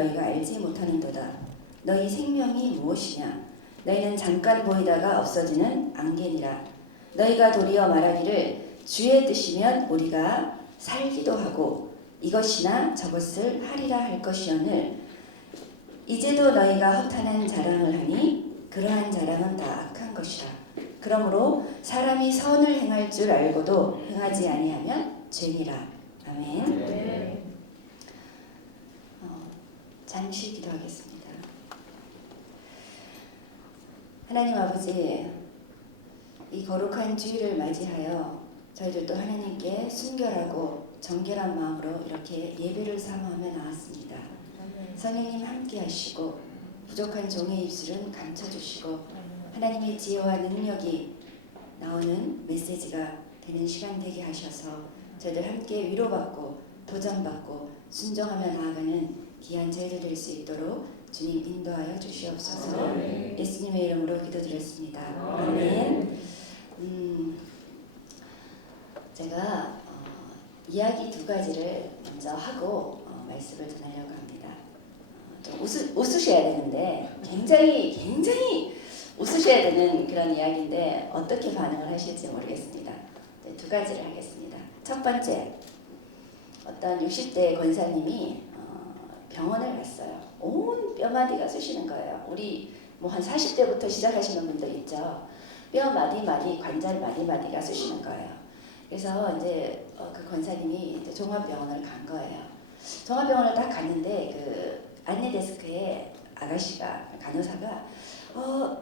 너희가 알지 못하는도다. 너희 생명이 무엇이냐? 너희는 잠깐 보이다가 없어지는 안개니라. 너희가 도리어 말하기를 주의 뜻이면 우리가 살기도 하고 이것이나 저것을 하리라 할 것이오늘 이제도 너희가 허탄한 자랑을 하니 그러한 자랑은 다 악한 것이라. 그러므로 사람이 선을 행할 줄 알고도 행하지 아니하면 죄니라. 아멘. 네. 잠시 기도하겠습니다. 하나님 아버지, 이 거룩한 주일을 맞이하여 저희들도 하나님께 순결하고 정결한 마음으로 이렇게 예배를 사모하며 나왔습니다. 성령님 함께 하시고 부족한 종의 입술은 감춰주시고 하나님의 지혜와 능력이 나오는 메시지가 되는 시간 되게 하셔서 저희들 함께 위로받고 도전받고 순종하며 나아가는 귀한 저희들 될 수 있도록 주님 인도하여 주시옵소서. 예수님의 이름으로 기도드렸습니다. 아멘. 제가 이야기 두 가지를 먼저 하고 말씀을 전하려고 합니다. 좀 웃으셔야 되는데 굉장히 웃으셔야 되는 그런 이야기인데 어떻게 반응을 하실지 모르겠습니다. 두 가지를 하겠습니다. 첫 번째, 어떤 60대 권사님이 병원을 갔어요. 온 뼈마디가 쑤시는 거예요. 우리 뭐 한 40대부터 시작하시는 분들 있죠. 뼈 마디, 관절 마디가 쑤시는 거예요. 그래서 이제 그 권사님이 이제 종합병원을 간 거예요. 종합병원을 딱 갔는데 그 안내 데스크에 아가씨가 간호사가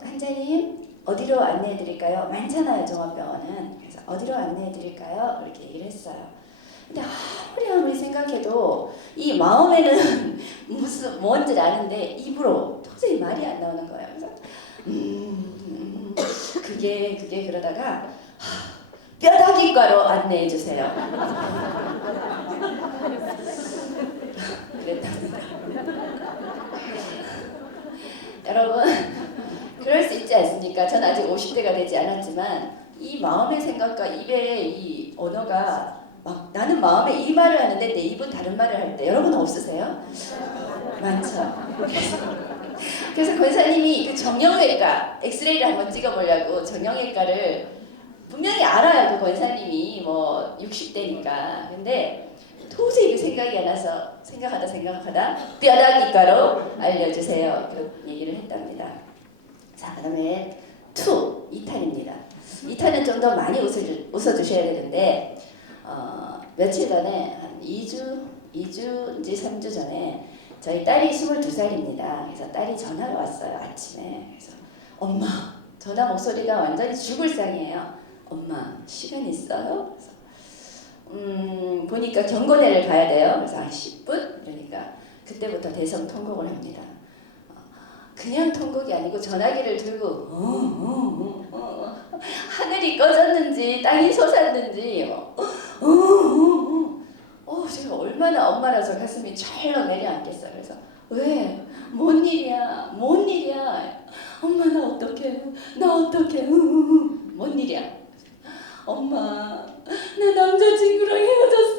환자님 어디로 안내해 드릴까요? 많잖아요, 종합병원은. 그래서 어디로 안내해 드릴까요? 이렇게 얘기를 했어요. 근데 아무리 생각해도 이 마음에는 뭔지 아는데 입으로 도저히 말이 안 나오는 거예요. 그래서 그게 그러다가 뼈다귀과로 안내해 주세요. 그랬답니다. 여러분, 그럴 수 있지 않습니까? 전 아직 50대가 되지 않았지만 이 마음의 생각과 입의 이 언어가 막 나는 마음에 이 말을 하는데 내 입은 다른 말을 할 때 여러분 없으세요? 많죠. 그래서 권사님이 그 정형외과 엑스레이를 한번 찍어보려고 정형외과를 분명히 알아요. 그 권사님이 뭐 60대니까. 근데 도저히 그 생각이 안 나서 생각하다 뼈다귀과로 알려주세요. 그 얘기를 했답니다. 자, 그 다음에 2탄입니다. 2탄은 좀 더 많이 웃어주셔야 되는데 며칠 전에 한 2주인지 3주 전에 저희 딸이 22살입니다. 그래서 딸이 전화가 왔어요. 아침에. 그래서 엄마, 전화 목소리가 완전히 죽을 상이에요. 엄마, 시간 있어요? 그래서 보니까 경고대를 가야 돼요. 그래서 한 10분? 그러니까 그때부터 대성 통곡을 합니다. 그냥 통곡이 아니고 전화기를 들고 하늘이 꺼졌는지 땅이 솟았는지 제가 얼마나 엄마라서 가슴이 철렁 내려앉겠어요. 그래서 왜? 뭔 일이야? 엄마 나 어떡해? 뭔 일이야? 엄마 나 남자친구랑 헤어졌어.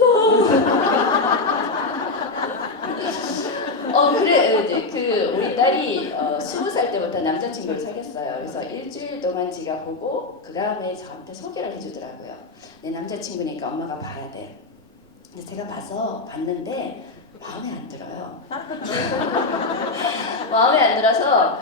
그래 이제 우리 딸이 20살 때부터 남자친구를 사귀었어요. 그래서 일주일 동안 지가 보고 그 다음에 저한테 소개를 해주더라고요. 내 남자친구니까 엄마가 봐야 돼. 근데 제가 봤는데 마음에 안 들어요. 마음에 안 들어서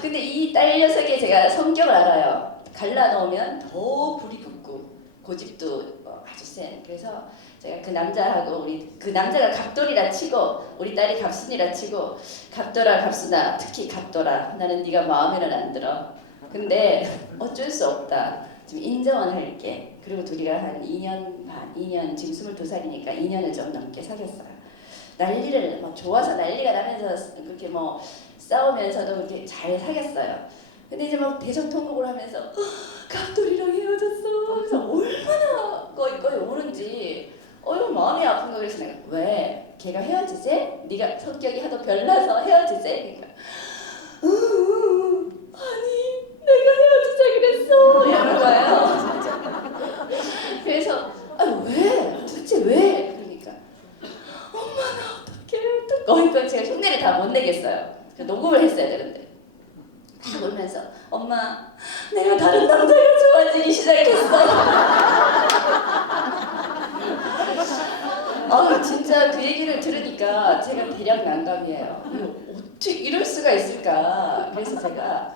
근데 이 딸 녀석의 제가 성격을 알아요. 갈라놓으면 더 불이 붙고 고집도 아주 센. 그래서 제가 그 남자하고 그 남자가 갑돌이라 치고 우리 딸이 갑순이라 치고 갑돌아 갑순아 특히 갑돌아 나는 네가 마음에는 안 들어. 근데 어쩔 수 없다. 지금 인정은 할게. 그리고 둘이가 한 2년 반, 2년 지금 22살이니까 2년을 좀 넘게 사귀었어요. 난리를 좋아서 난리가 나면서 그렇게 싸우면서도 그렇게 잘 사귀었어요. 근데 이제 대성통곡을 하면서 갑돌이랑 헤어졌어. 그래서 얼마나 거의 오는지 마음이 아픈 거. 그래서 내가 왜? 걔가 헤어지지? 네가 성격이 하도 별나서 헤어지지? 그러니까 아니 내가 헤어지자 그랬어 이러는 거예요. 그래서 왜? 도대체 왜? 그러니까 엄마 나 어떡해 그러니까 제가 흉내를 다 못 내겠어요. 녹음을 했어야 되는데 막 울면서 엄마 내가 다른 남자를 좋아지기 시작했어. 진짜 그 얘기를 들으니까 제가 대략 난감이에요. 어떻게 이럴 수가 있을까. 그래서 제가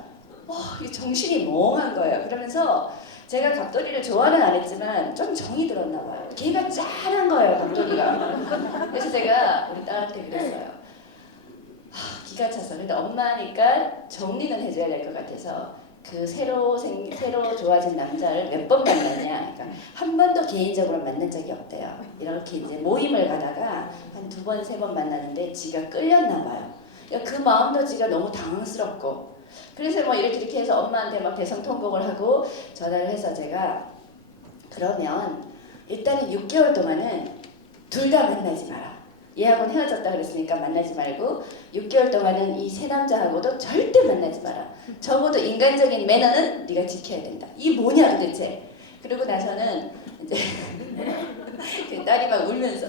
이 정신이 멍한 거예요. 그러면서 제가 갑돌이를 좋아는 안 했지만 좀 정이 들었나 봐요. 걔가 짠한 거예요, 갑돌이가. 그래서 제가 우리 딸한테 그랬어요. 기가 차서. 근데 엄마니까 정리는 해줘야 될 것 같아서 그 새로 좋아진 남자를 몇 번 만났냐. 그러니까 한 번도 개인적으로 만난 적이 없대요. 이렇게 이제 모임을 가다가 한 2번, 3번 만나는데 지가 끌렸나 봐요. 그러니까 그 마음도 지가 너무 당황스럽고. 그래서 뭐 이렇게 해서 엄마한테 막 대성통곡을 하고 전화를 해서 제가 그러면 일단은 6개월 동안은 둘 다 만나지 마라. 얘하고는 헤어졌다 그랬으니까 만나지 말고 6개월 동안은 이 새 남자하고도 절대 만나지 마라. 적어도 인간적인 매너는 네가 지켜야 된다. 이게 뭐냐 도대체. 그러고 나서는 이제 그 딸이 막 울면서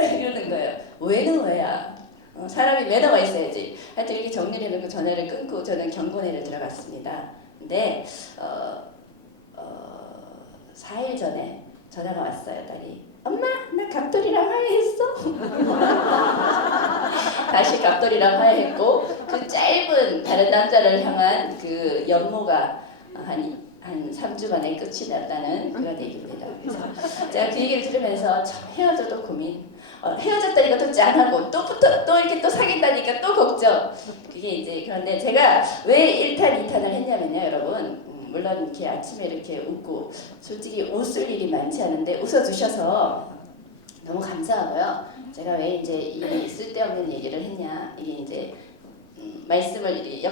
왜? 이러는 거예요. 왜는 왜야. 사람이 매너가 있어야지. 하여튼 이렇게 정리를 해놓고 전화를 끊고 저는 경고내를 들어갔습니다. 근데 4일 전에 전화가 왔어요. 딸이 엄마 나 갑돌이랑 화해했어. 다시 갑돌이랑 화해했고 그 짧은 다른 남자를 향한 그 연모가 한 3주 만에 끝이 났다는 그런 얘기입니다. 그래서 제가 그 얘기를 들으면서 참 헤어져도 고민, 헤어졌다니까 또 짠하고 또 이렇게 또 사귄다니까 또 걱정. 그게 이제 그런데 제가 왜 1탄, 2탄을 했냐면요, 여러분. 물론 이렇게 아침에 이렇게 웃고 솔직히 웃을 일이 많지 않은데 웃어주셔서 너무 감사하고요. 제가 왜 이제 이 쓸데없는 얘기를 했냐, 이게 이제 말씀을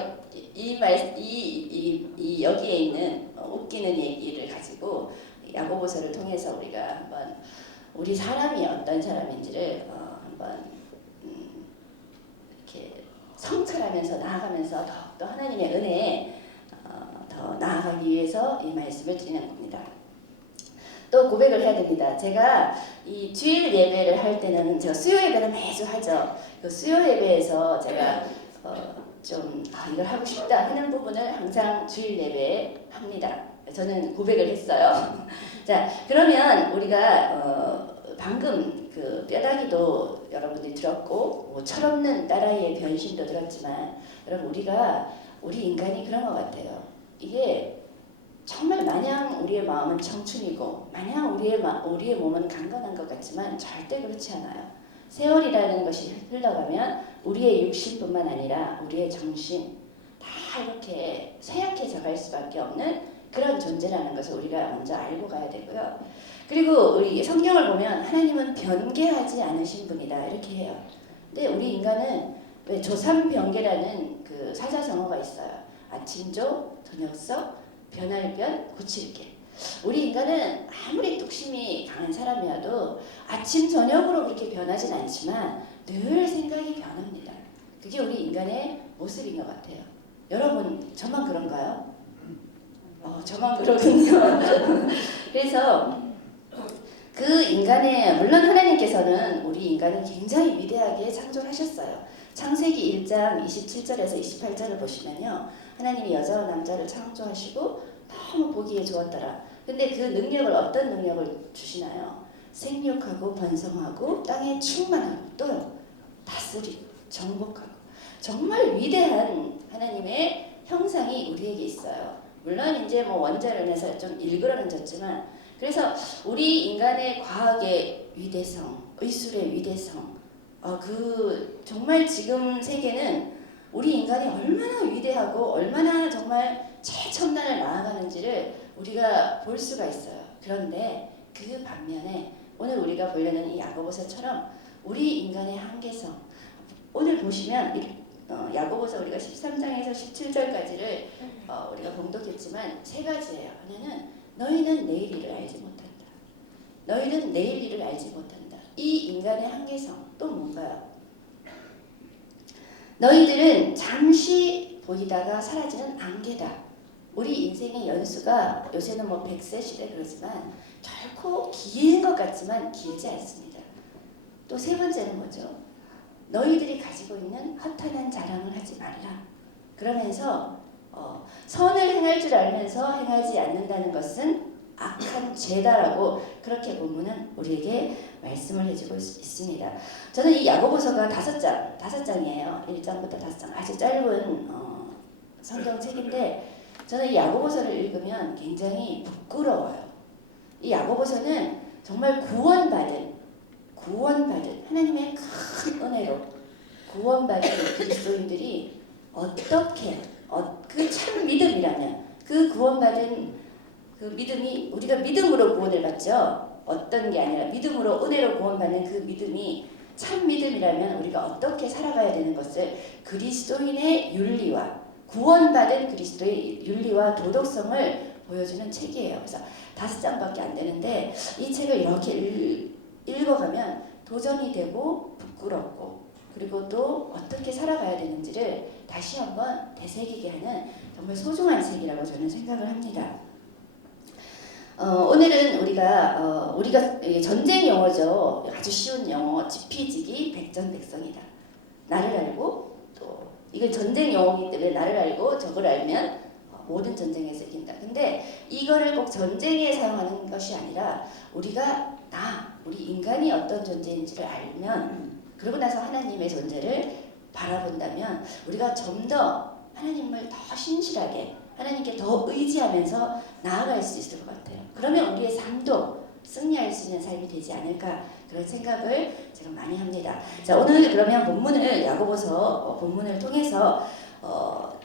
여기에 있는 웃기는 얘기를 가지고 야고보서를 통해서 우리가 한번 우리 사람이 어떤 사람인지를 한번 이렇게 성찰하면서 나아가면서 더 하나님의 은혜에 더 나아가기 위해서 이 말씀을 드리는 겁니다. 또 고백을 해야 됩니다. 제가 이 주일 예배를 할 때는 제가 수요 예배는 매주 하죠. 그 수요 예배에서 제가 이걸 하고 싶다 하는 부분을 항상 주일 예배에 합니다. 저는 고백을 했어요. 자, 그러면 우리가 방금 그 뼈다귀도 여러분들이 들었고 뭐 철없는 딸아이의 변신도 들었지만 여러분 우리 인간이 그런 것 같아요. 이게 정말 마냥 우리의 마음은 청춘이고 마냥 우리의 몸은 강건한 것 같지만 절대 그렇지 않아요. 세월이라는 것이 흘러가면 우리의 육신뿐만 아니라 우리의 정신 다 이렇게 쇠약해져 갈 수밖에 없는 그런 존재라는 것을 우리가 먼저 알고 가야 되고요. 그리고 우리 성경을 보면 하나님은 변개하지 않으신 분이다 이렇게 해요. 근데 우리 인간은 왜 조삼변개라는 그 사자성어가 있어요. 아침조, 저녁서, 변할변, 고칠게. 우리 인간은 아무리 뚝심이 강한 사람이어도 아침 저녁으로 그렇게 변하진 않지만 늘 생각이 변합니다. 그게 우리 인간의 모습인 것 같아요. 여러분 저만 그런가요? 저만 그러군요. 그래서 그 인간의 물론 하나님께서는 우리 인간을 굉장히 위대하게 창조하셨어요. 창세기 1장 27절에서 28절을 보시면요. 하나님이 여자와 남자를 창조하시고 너무 보기에 좋았더라. 근데 그 능력을 어떤 능력을 주시나요? 생육하고 번성하고 땅에 충만하고 또요. 다스리고 정복하고 정말 위대한 하나님의 형상이 우리에게 있어요. 물론 이제 뭐 원자론에서 좀 일그러졌지만 그래서 우리 인간의 과학의 위대성, 의술의 위대성 그 정말 지금 세계는 우리 인간이 얼마나 위대하고 얼마나 정말 최첨단을 나아가는지를 우리가 볼 수가 있어요. 그런데 그 반면에 오늘 우리가 보려는 이 야고보서처럼 우리 인간의 한계성 오늘 보시면 야고보서 우리가 13장에서 17절까지를 우리가 봉독했지만 3가지예요. 하나는 너희는 내일 일을 알지 못한다. 너희는 내일 일을 알지 못한다. 이 인간의 한계성 또 뭔가요? 너희들은 잠시 보이다가 사라지는 안개다. 우리 인생의 연수가 요새는 뭐 100세 시대 그러지만 결코 긴 것 같지만 길지 않습니다. 또 3번째는 뭐죠? 너희들이 가지고 있는 허탄한 자랑을 하지 말라. 그러면서 선을 행할 줄 알면서 행하지 않는다는 것은 악한 죄다라고 그렇게 본문은 우리에게 말씀을 해주고 있습니다. 저는 이 야고보서가 5장이에요. 1장부터 5장 아주 짧은 성경책인데 저는 이 야고보서를 읽으면 굉장히 부끄러워요. 이 야고보서는 정말 구원받은 하나님의 큰 은혜로 구원받은 그리스도인들이 어떻게 그 참 믿음이라면 그 구원받은 그 믿음이 우리가 믿음으로 구원을 받죠. 어떤 게 아니라 믿음으로 은혜로 구원받는 그 믿음이 참 믿음이라면 우리가 어떻게 살아가야 되는 것을 그리스도인의 윤리와 구원받은 그리스도의 윤리와 도덕성을 보여주는 책이에요. 그래서 5장밖에 안 되는데 이 책을 이렇게 읽어가면 도전이 되고 부끄럽고 그리고 또 어떻게 살아가야 되는지를 다시 한번 되새기게 하는 정말 소중한 책이라고 저는 생각을 합니다. 오늘은 우리가 전쟁 용어죠. 아주 쉬운 용어 지피지기 백전백성이다. 나를 알고 또 이건 전쟁 용어이기 때문에 나를 알고 적을 알면 모든 전쟁에서 이긴다. 근데 이거를 꼭 전쟁에 사용하는 것이 아니라 우리가 우리 인간이 어떤 존재인지를 알면 그러고 나서 하나님의 존재를 바라본다면 우리가 좀 더 하나님을 더 신실하게 하나님께 더 의지하면서 나아갈 수 있을 것 같아요. 그러면 우리의 삶도 승리할 수 있는 삶이 되지 않을까 그런 생각을 제가 많이 합니다. 자, 오늘 그러면 본문을 야고보서 본문을 통해서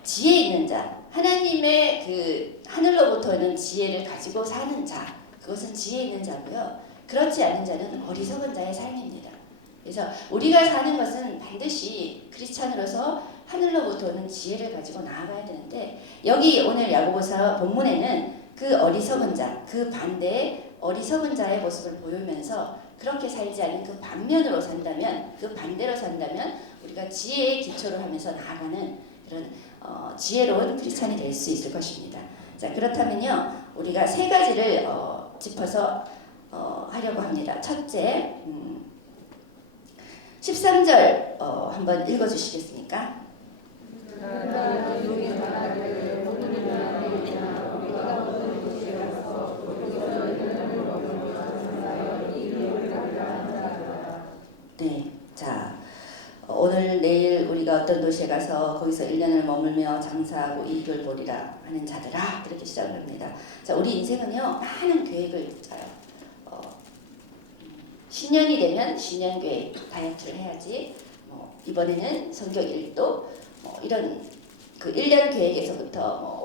지혜 있는 자 하나님의 그 하늘로부터 오는 지혜를 가지고 사는 자 그것은 지혜 있는 자고요. 그렇지 않은 자는 어리석은 자의 삶입니다. 그래서 우리가 사는 것은 반드시 크리스찬으로서 하늘로부터 오는 지혜를 가지고 나아가야 되는데 여기 오늘 야고보서 본문에는 그 어리석은 자, 그 반대의 어리석은 자의 모습을 보이면서 그렇게 살지 않은 그 반면으로 산다면 그 반대로 산다면 우리가 지혜의 기초를 하면서 나아가는 그런 지혜로운 크리스찬이 될 수 있을 것입니다. 자, 그렇다면요 우리가 3가지를 짚어서 하려고 합니다. 첫째 13절 한번 읽어주시겠습니까? 네, 자 오늘 내일 우리가 어떤 도시에 가서 거기서 1년을 머물며 장사하고 이익을 보리라 하는 자들아 이렇게 시작을 합니다. 자, 우리 인생은요 많은 계획을 짜요. 신년이 되면 신년 계획 다이어트를 해야지. 이번에는 성경 일도 이런 그 1년 계획에서부터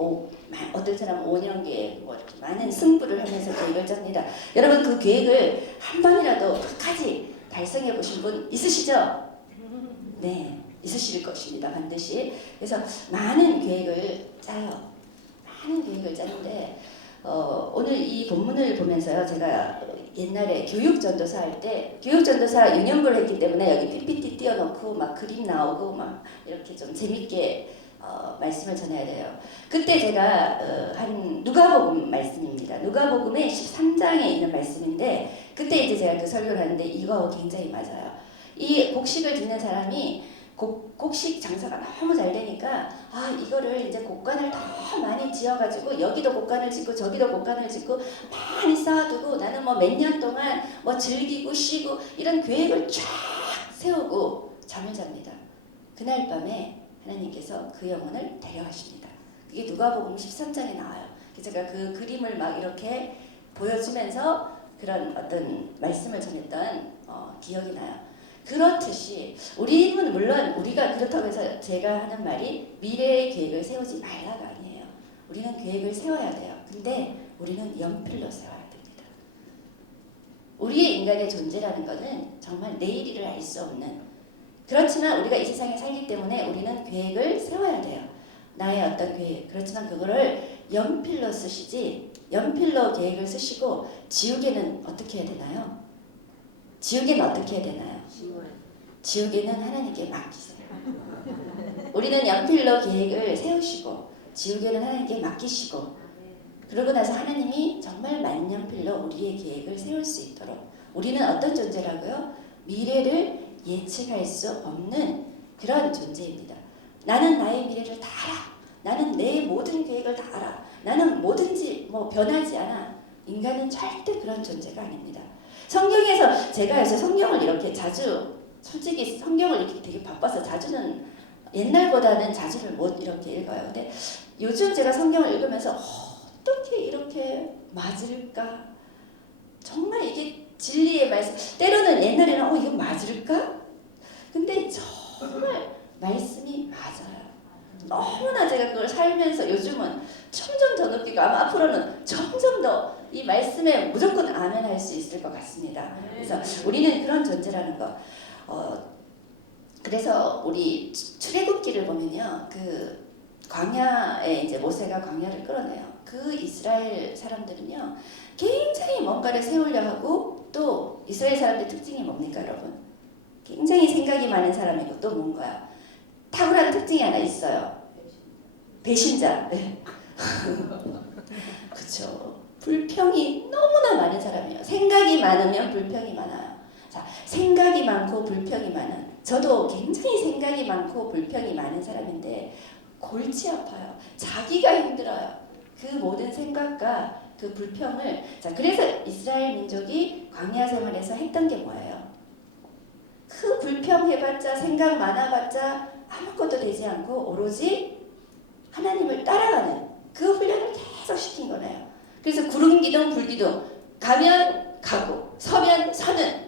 어떤 사람은 5년 계획 이렇게 많은 승부를 하면서 계획을 짭니다. 여러분 그 계획을 한 번이라도 끝까지 달성해 보신 분 있으시죠? 네, 있으실 것입니다. 반드시. 그래서 많은 계획을 짜요. 많은 계획을 짜는데 오늘 이 본문을 보면서요. 제가 옛날에 교육전도사 할 때 교육전도사 유년부를 했기 때문에 여기 PPT 띄워놓고 막 그림 나오고 막 이렇게 좀 재밌게 말씀을 전해야 돼요. 그때 제가 한 누가복음 말씀입니다. 누가복음의 13장에 있는 말씀인데 그때 이제 제가 그 설교를 하는데 이거 굉장히 맞아요. 이 곡식을 듣는 사람이 곡식 장사가 너무 잘 되니까 이거를 이제 곡간을 더 많이 지어가지고 여기도 곡간을 짓고 저기도 곡간을 짓고 많이 쌓아두고 나는 몇 년 동안 즐기고 쉬고 이런 계획을 쫙 세우고 잠을 잡니다. 그날 밤에 하나님께서 그 영혼을 데려가십니다. 그게 누가복음 13장에 나와요. 제가 그 그림을 막 이렇게 보여주면서 그런 어떤 말씀을 전했던 기억이 나요. 그렇듯이 우리는 물론 우리가 그렇다고 해서 제가 하는 말이 미래의 계획을 세우지 말라가 아니에요. 우리는 계획을 세워야 돼요. 근데 우리는 연필로 세워야 됩니다. 우리의 인간의 존재라는 것은 정말 내일을 알 수 없는 그렇지만 우리가 이 세상에 살기 때문에 우리는 계획을 세워야 돼요. 나의 어떤 계획. 그렇지만 그거를 연필로 쓰시지 연필로 계획을 쓰시고 지우개는 어떻게 해야 되나요? 지우개는 어떻게 해야 되나요? 지우개는 하나님께 맡기세요. 우리는 연필로 계획을 세우시고 지우개는 하나님께 맡기시고 그러고 나서 하나님이 정말 만년필로 우리의 계획을 세울 수 있도록 우리는 어떤 존재라고요? 미래를 예측할 수 없는 그런 존재입니다. 나는 나의 미래를 다 알아. 나는 내 모든 계획을 다 알아. 나는 뭐든지 뭐 변하지 않아. 인간은 절대 그런 존재가 아닙니다. 성경에서 제가 요새 성경을 이렇게 자주, 솔직히 성경을 이렇게 되게 바빠서 자주는, 옛날보다는 자주를 못 이렇게 읽어요. 근데 요즘 제가 성경을 읽으면서 어떻게 이렇게 맞을까? 정말 이게 진리의 말씀. 때로는 옛날에는 이거 맞을까? 근데 정말 말씀이 맞아요. 너무나 제가 그걸 살면서 요즘은 점점 더 느끼고, 아마 앞으로는 점점 더 이 말씀에 무조건 아멘 할 수 있을 것 같습니다. 그래서 우리는 그런 존재라는 거. 그래서 우리 출애굽기를 보면요, 그 광야에 이제 모세가 광야를 끌어내요. 그 이스라엘 사람들은요, 굉장히 뭔가를 세우려 하고, 또 이스라엘 사람들 특징이 뭡니까, 여러분? 굉장히 생각이 많은 사람이고, 또 뭔가요? 탁월한 특징이 하나 있어요. 배신자. 네. 그렇죠. 불평이 너무나 많은 사람이에요. 생각이 많으면 불평이 많아요. 자, 생각이 많고 불평이 많은, 저도 굉장히 생각이 많고 불평이 많은 사람인데 골치 아파요. 자기가 힘들어요. 그 모든 생각과 그 불평을. 자, 그래서 이스라엘 민족이 광야 생활에서 했던 게 뭐예요? 그 불평해봤자, 생각 많아봤자 아무것도 되지 않고 오로지 하나님을 따라가는 그 훈련을 계속 시킨 거네요. 그래서 구름 기둥 불 기둥, 가면 가고 서면 서는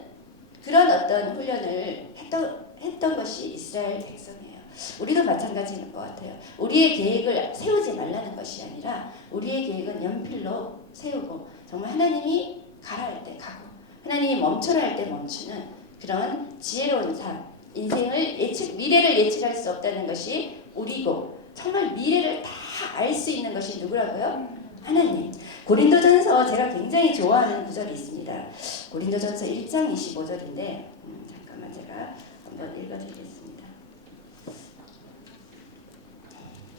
그런 어떤 훈련을 했던 것이 이스라엘 백성이에요. 우리도 마찬가지인 것 같아요. 우리의 계획을 세우지 말라는 것이 아니라 우리의 계획은 연필로 세우고, 정말 하나님이 가라 할 때 가고 하나님이 멈춰라 할 때 멈추는 그런 지혜로운 삶. 인생을 미래를 예측할 수 없다는 것이 우리고, 정말 미래를 다 알 수 있는 것이 누구라고요? 하나님. 고린도전서, 제가 굉장히 좋아하는 구절이 있습니다. 고린도전서 1장 25절인데 잠깐만 제가 한번 읽어드리겠습니다.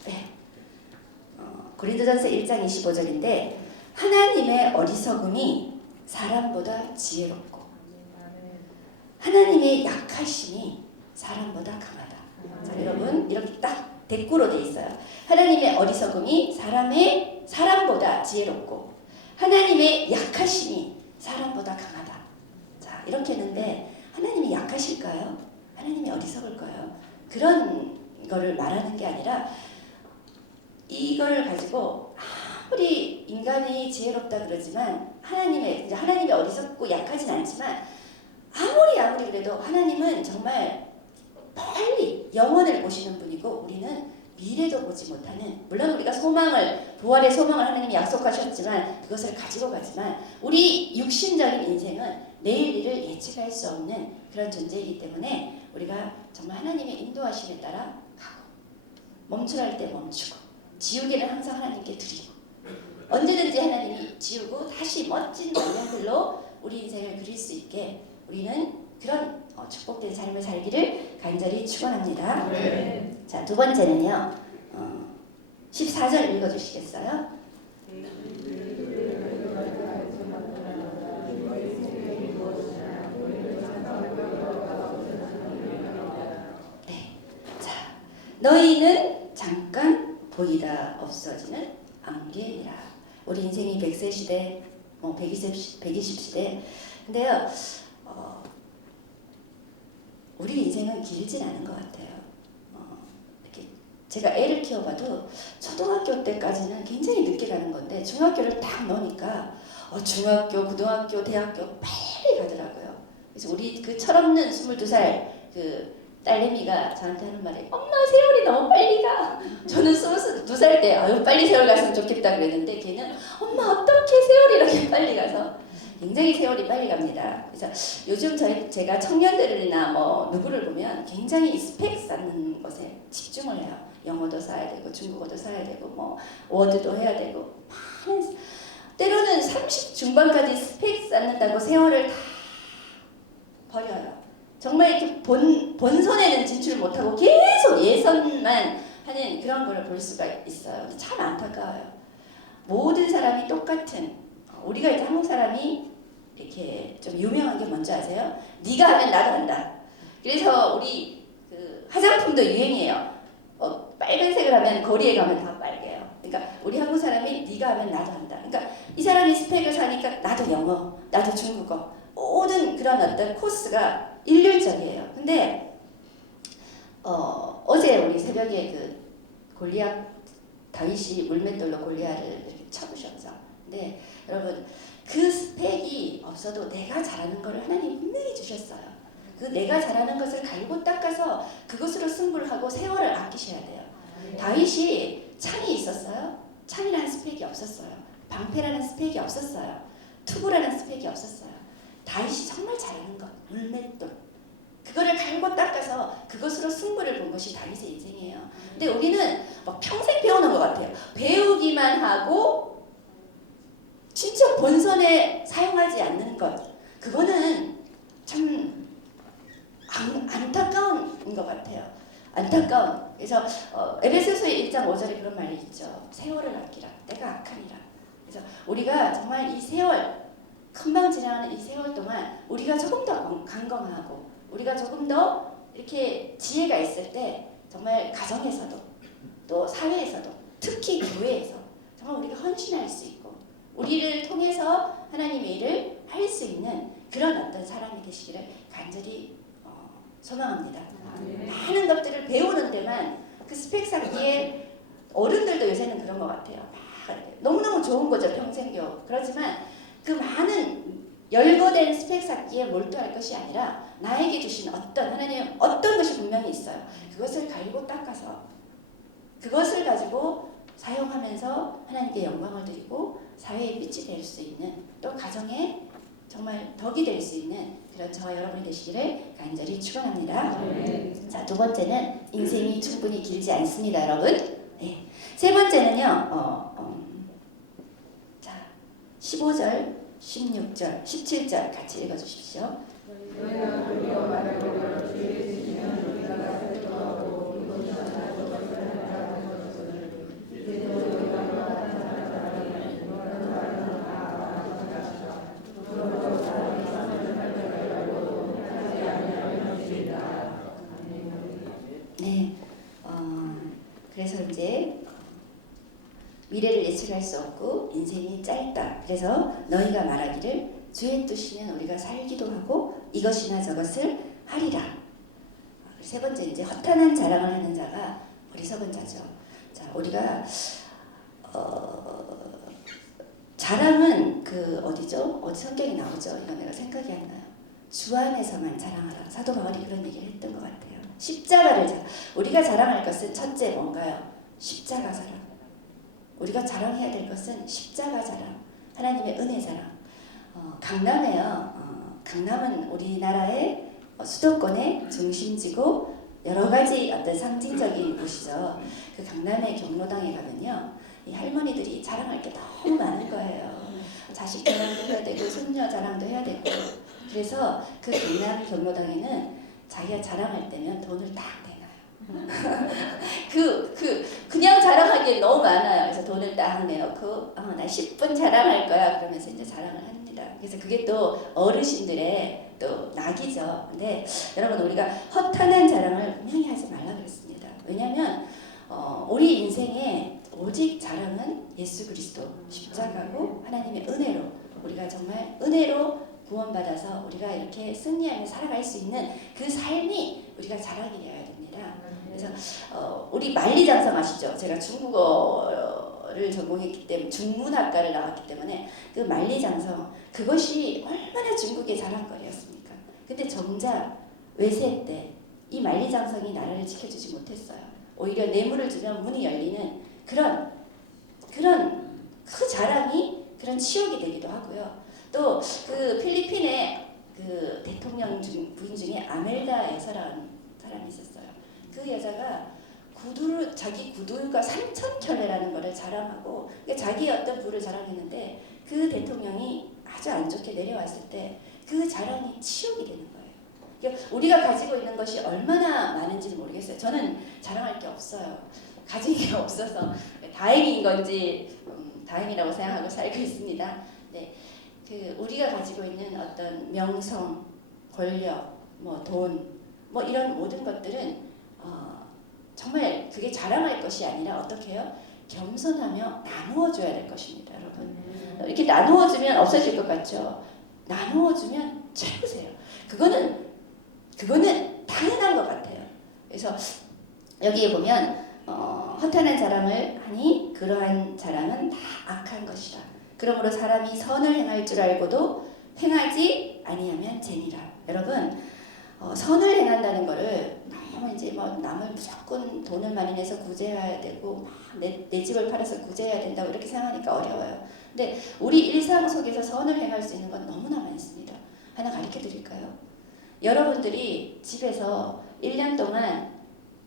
네. 고린도전서 1장 25절인데, 하나님의 어리석음이 사람보다 지혜롭고 하나님의 약하심이 사람보다 강하다. 자, 여러분 이렇게 딱 대꾸로 돼 있어요. 하나님의 어리석음이 사람보다 지혜롭고 하나님의 약하심이 사람보다 강하다. 자, 이렇게 했는데 하나님이 약하실까요? 하나님이 어리석을까요? 그런 거를 말하는 게 아니라, 이걸 가지고 아무리 인간이 지혜롭다 그러지만 하나님이 어리석고 약하진 않지만, 아무리 그래도 하나님은 정말 빨리 영원을 보시는 분이고, 우리는 미래도 보지 못하는, 물론 우리가 부활의 소망을 하나님이 약속하셨지만 그것을 가지고 가지만, 우리 육신적인 인생은 내일 일을 예측할 수 없는 그런 존재이기 때문에 우리가 정말 하나님의 인도하심에 따라 가고, 멈추라 할 때 멈추고, 지우개는 항상 하나님께 드리고, 언제든지 하나님이 지우고 다시 멋진 방향들로 우리 인생을 그릴 수 있게 우리는 그런 축복된 삶을 살기를 간절히 축원합니다. 네. 자, 두 번째는요, 14절 읽어주시겠어요? 네. 자, 너희는 잠깐 보이다 없어지는 안개니라. 우리 인생이 100세 시대, 120 시대. 근데요, 우리 인생은 길진 않은 것 같아요. 이렇게 제가 애를 키워봐도 초등학교 때까지는 굉장히 늦게 가는 건데, 중학교를 딱 넣으니까 중학교, 고등학교, 대학교 빨리 가더라고요. 그래서 우리 그 철없는 22살 그 딸내미가 저한테 하는 말이, 엄마 세월이 너무 빨리 가. 저는 22살 때 아유 빨리 세월 갔으면 좋겠다 그랬는데, 걔는 엄마 어떻게 세월이 이렇게 빨리 가서, 굉장히 세월이 빨리 갑니다. 그래서 요즘 제가 청년들이나 누구를 보면 굉장히 스펙 쌓는 것에 집중을 해요. 영어도 써야 되고 중국어도 써야 되고 워드도 해야 되고, 때로는 30 중반까지 스펙 쌓는다고 세월을 다 버려요. 정말 이렇게 본선에는 진출 못하고 계속 예선만 하는 그런 걸 볼 수가 있어요. 참 안타까워요. 모든 사람이 똑같은, 우리가 이제 한국 사람이 이렇게 좀 유명한 게 뭔지 아세요? 네가 하면 나도 한다. 그래서 우리 그 화장품도 유행이에요. 빨간색을 하면 거리에 가면 다 빨개요. 그러니까 우리 한국 사람이 네가 하면 나도 한다. 그러니까 이 사람이 스펙을 사니까 나도 영어, 나도 중국어, 모든 그런 어떤 코스가 일률적이에요. 근데 어제 우리 새벽에 그 골리앗 다윗이 물맷돌로 골리앗을 이렇게 쳐부셨죠. 근데 여러분 그 스펙이 없어도 내가 잘하는 걸 하나님 분명히 주셨어요. 그 내가 잘하는 것을 갈고 닦아서 그것으로 승부를 하고 세월을 아끼셔야 돼요. 다윗이 창이 있었어요. 창이라는 스펙이 없었어요. 방패라는 스펙이 없었어요. 투구라는 스펙이 없었어요. 다윗이 정말 잘하는 것, 물맷돌. 그거를 갈고 닦아서 그것으로 승부를 본 것이 다윗의 인생이에요. 근데 우리는 막 평생 배우는 것 같아요. 배우기만 하고 진짜 본선에 사용하지 않는 것. 그거는 참 안타까운 것 같아요. 안타까운. 그래서 에베소서의 1장 5절에 그런 말이 있죠. 세월을 아끼라. 때가 악하니라. 그래서 우리가 정말 이 세월, 금방 지나가는 이 세월 동안 우리가 조금 더 강건하고 우리가 조금 더 이렇게 지혜가 있을 때 정말 가정에서도 또 사회에서도 특히 교회에서 정말 우리가 헌신할 수 있고 우리를 통해서 하나님의 일을 할 수 있는 그런 어떤 사람이 되시기를 간절히 소망합니다. 많은 것들을 배우는 데만 그 스펙 쌓기에 어른들도 요새는 그런 것 같아요. 막 너무너무 좋은 거죠. 평생 교육. 그렇지만 그 많은 열거된 스펙 쌓기에 몰두할 것이 아니라 나에게 주신 하나님 어떤 것이 분명히 있어요. 그것을 갈고 닦아서 그것을 가지고 사용하면서 하나님께 영광을 드리고 사회의 빛이 될 수 있는 또 가정에 정말 덕이 될 수 있는 그런 저와 여러분이 되시기를 간절히 축원합니다. 자, 두 번째는 인생이 충분히 길지 않습니다, 여러분. 네. 세 번째는요. 자, 15절, 16절, 17절 같이 읽어주십시오. 네, 그래서 이제 미래를 예측할 수 없고 인생이 짧다. 그래서 너희가 말하기를 주의 뜻이면 우리가 살기도 하고 이것이나 저것을 하리라. 세 번째 이제 허탄한 자랑을 하는 자가 어리석은 자죠. 자, 우리가 자랑은 그 어디죠? 어디 성경에 나오죠? 이거 내가 생각이 안 나요. 주 안에서만 자랑하라. 사도 바울이 그런 얘기를 했던 것 같아요. 십자가를 우리가 자랑할 것은 첫째 뭔가요? 십자가 자랑. 우리가 자랑해야 될 것은 십자가 자랑, 하나님의 은혜 자랑. 강남에요. 강남은 우리나라의 수도권의 중심지고 여러 가지 어떤 상징적인 곳이죠. 그 강남의 경로당에 가면요, 이 할머니들이 자랑할 게 너무 많은 거예요. 자식 자랑도 해야 되고 손녀 자랑도 해야 되고. 그래서 그 강남 경로당에는 자기가 자랑할 때면 돈을 딱 내놔요. 그냥 자랑하기에 너무 많아요. 그래서 돈을 딱 내놓고 나 10분 자랑할 거야 그러면서 이제 자랑을 합니다. 그래서 그게 또 어르신들의 또 낙이죠. 근데 여러분 우리가 허탄한 자랑을 분명히 하지 말라 그랬습니다. 왜냐하면 우리 인생에 오직 자랑은 예수 그리스도 십자가고 하나님의 은혜로 우리가 정말 은혜로 구원받아서 우리가 이렇게 승리하며 살아갈 수 있는 그 삶이 우리가 자랑이 되어야 됩니다. 그래서 우리 만리장성 아시죠? 제가 중국어를 전공했기 때문에 중문학과를 나왔기 때문에 그 만리장성 그것이 얼마나 중국의 자랑거리였습니까? 근데 정작 외세 때 이 만리장성이 나라를 지켜주지 못했어요. 오히려 뇌물을 주면 문이 열리는 그런 그 자랑이 그런 치욕이 되기도 하고요. 또 그 필리핀의 그 대통령 부인 중에 아멜다 여사라는 사람이 있었어요. 그 여자가 자기 구두가 3,000켤레라는 것을 자랑하고 자기의 어떤 부를 자랑했는데 그 대통령이 아주 안 좋게 내려왔을 때 그 자랑이 치욕이 되는 거예요. 그러니까 우리가 가지고 있는 것이 얼마나 많은지 모르겠어요. 저는 자랑할 게 없어요. 가진 게 없어서 다행인 건지 다행이라고 생각하고 살고 있습니다. 네, 그 우리가 가지고 있는 어떤 명성, 권력, 돈, 뭐 이런 모든 것들은 정말 그게 자랑할 것이 아니라 어떻게 해요? 겸손하며 나누어 줘야 될 것입니다, 여러분. 이렇게 나누어 주면 없어질 것 같죠? 나누어 주면 최고세요. 그거는 당연한 것 같아요. 그래서 여기에 보면 허탄한 자랑을 하니 그러한 자랑은 다 악한 것이라. 그러므로 사람이 선을 행할 줄 알고도 행하지 아니하면 죄니라. 여러분, 선을 행한다는 거를 너무 이제 뭐 남을 무조건 돈을 많이 내서 구제해야 되고 내 집을 팔아서 구제해야 된다고 이렇게 생각하니까 어려워요. 근데 우리 일상 속에서 선을 행할 수 있는 건 너무나 많습니다. 하나 가르쳐 드릴까요? 여러분들이 집에서 1년 동안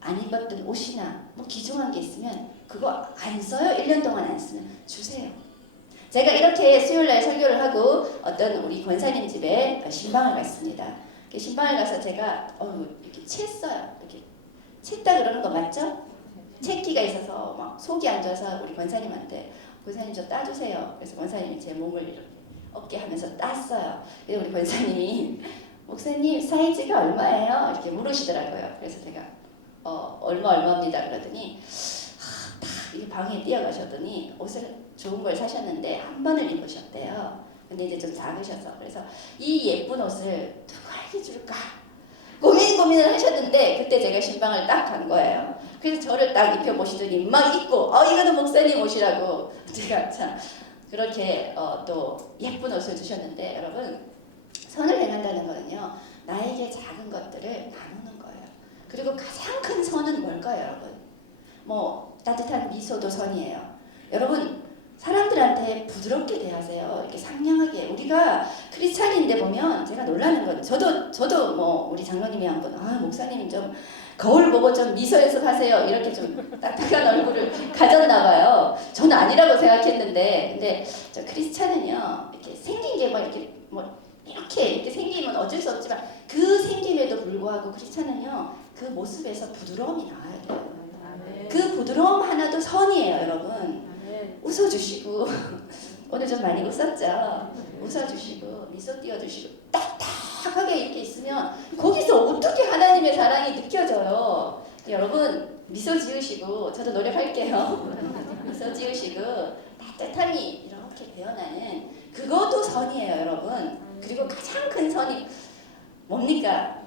안 입었던 옷이나 뭐 귀중한 게 있으면 그거 안 써요? 1년 동안 안 쓰면 주세요. 제가 이렇게 수요일날 설교를 하고 어떤 우리 권사님 집에 신방을 갔습니다. 신방을 가서 제가 이렇게 챘어요. 이렇게 챘다 그러는 거 맞죠? 채기가 있어서 막 속이 안 좋아서 우리 권사님한테 권사님 저 따주세요. 그래서 권사님이 제 몸을 이렇게 어깨 하면서 땄어요. 그래서 우리 권사님이 목사님 사이즈가 얼마예요? 이렇게 물으시더라고요. 그래서 제가 얼마입니다. 그러더니 딱 이 방에 뛰어가셨더니 옷을 좋은 걸 사셨는데 한 번을 입으셨대요. 근데 이제 좀 작으셔서 그래서 이 예쁜 옷을 누구에게 줄까 고민을 하셨는데 그때 제가 신방을 딱 간 거예요. 그래서 저를 딱 입혀보시더니 막 입고 이거는 목사님 옷이라고 제가 참 그렇게 또 예쁜 옷을 주셨는데 여러분 선을 행한다는 거는요 나에게 작은 것들을 나누는 거예요. 그리고 가장 큰 선은 뭘까요, 여러분? 뭐 따뜻한 미소도 선이에요. 여러분 사람들한테 부드럽게 대하세요. 이렇게 상냥하게. 우리가 크리스찬인데 보면 제가 놀라는 건 저도 뭐 우리 장로님이 한번 목사님이 좀 거울 보고 좀 미소 연습하세요. 이렇게 좀 딱딱한 얼굴을 가졌나 봐요. 저는 아니라고 생각했는데 근데 저 크리스찬은요 이렇게 생긴 게 이렇게 생기면 어쩔 수 없지만 그 생김에도 불구하고 크리스찬은요 그 모습에서 부드러움이 나와야 돼요. 그 부드러움 하나도 선이에요, 여러분. 웃어주시고 오늘 좀 많이 웃었죠? 웃어주시고 미소 띄워주시고 딱딱하게 이렇게 있으면 거기서 어떻게 하나님의 사랑이 느껴져요? 여러분 미소 지으시고 저도 노력할게요. 미소 지으시고 따뜻함이 이렇게 배어나는 그것도 선이에요, 여러분. 그리고 가장 큰 선이 뭡니까?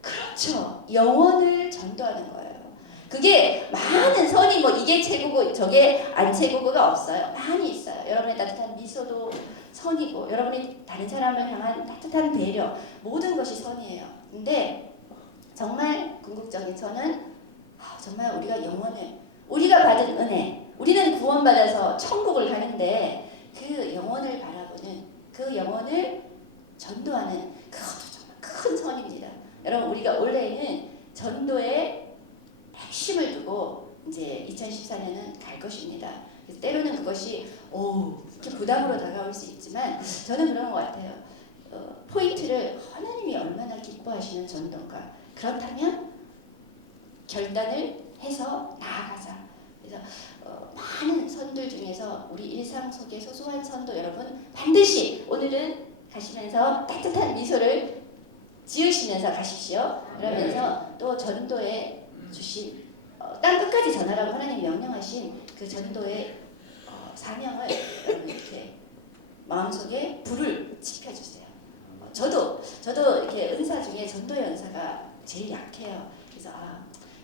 그렇죠. 영혼을 전도하는 거예요. 그게 많은 선이 뭐 이게 최고고 저게 안 최고고가 없어요. 많이 있어요. 여러분의 따뜻한 미소도 선이고 여러분이 다른 사람을 향한 따뜻한 배려 모든 것이 선이에요. 근데 정말 궁극적인 선은 정말 우리가 받은 은혜 우리는 구원받아서 천국을 가는데 그 영혼을 바라보는 그 영혼을 전도하는 그것도 정말 큰 선입니다. 여러분 우리가 원래는 전도에 핵심을 두고 이제 2014년은 갈 것입니다. 그래서 때로는 그것이 이렇게 부담으로 다가올 수 있지만 저는 그런 것 같아요. 포인트를 하나님이 얼마나 기뻐하시는 전도인가. 그렇다면 결단을 해서 나아가자. 그래서 많은 선들 중에서 우리 일상 속의 소소한 선도 여러분 반드시 오늘은 가시면서 따뜻한 미소를 지으시면서 가십시오. 그러면서 또 전도에 주신 땅 끝까지 전하라고 하나님 명령하신 그 전도의 사명을 여러분 이렇게 마음속에 불을 지펴주세요. 저도 이렇게 은사 중에 전도의 은사가 제일 약해요. 그래서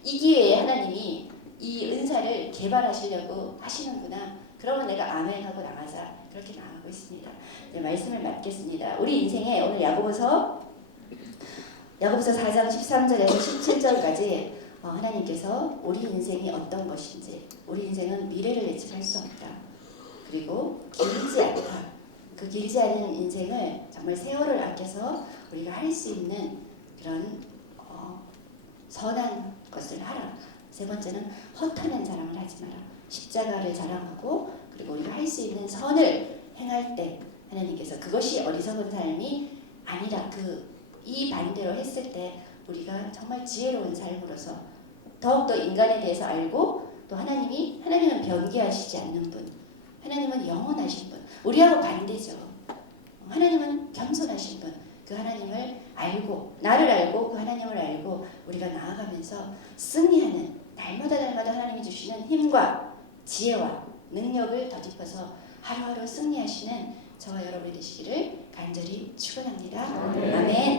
이 기회에 하나님이 이 은사를 개발하시려고 하시는구나. 그러면 내가 아멘 하고 나가자. 그렇게 나가고 있습니다. 이제 말씀을 맡겠습니다. 우리 인생에 오늘 야고보서 4장 13절에서 17절까지 하나님께서 우리 인생이 어떤 것인지 우리 인생은 미래를 예측할 수 없다. 그리고 길지 않다. 그 길지 않은 인생을 정말 세월을 아껴서 우리가 할 수 있는 그런 선한 것을 하라. 세 번째는 허탄한 자랑을 하지 마라. 십자가를 자랑하고 그리고 우리가 할 수 있는 선을 행할 때 하나님께서 그것이 어리석은 삶이 아니라 이 반대로 했을 때 우리가 정말 지혜로운 삶으로서 더욱더 인간에 대해서 알고 또 하나님은 변개하시지 않는 분, 하나님은 영원하신 분, 우리하고 반대죠. 하나님은 겸손하신 분, 그 하나님을 알고 나를 알고 그 하나님을 알고 우리가 나아가면서 승리하는 날마다 하나님이 주시는 힘과 지혜와 능력을 덧입어서 하루하루 승리하시는 저와 여러분이 되시기를 간절히 축원합니다. 아멘.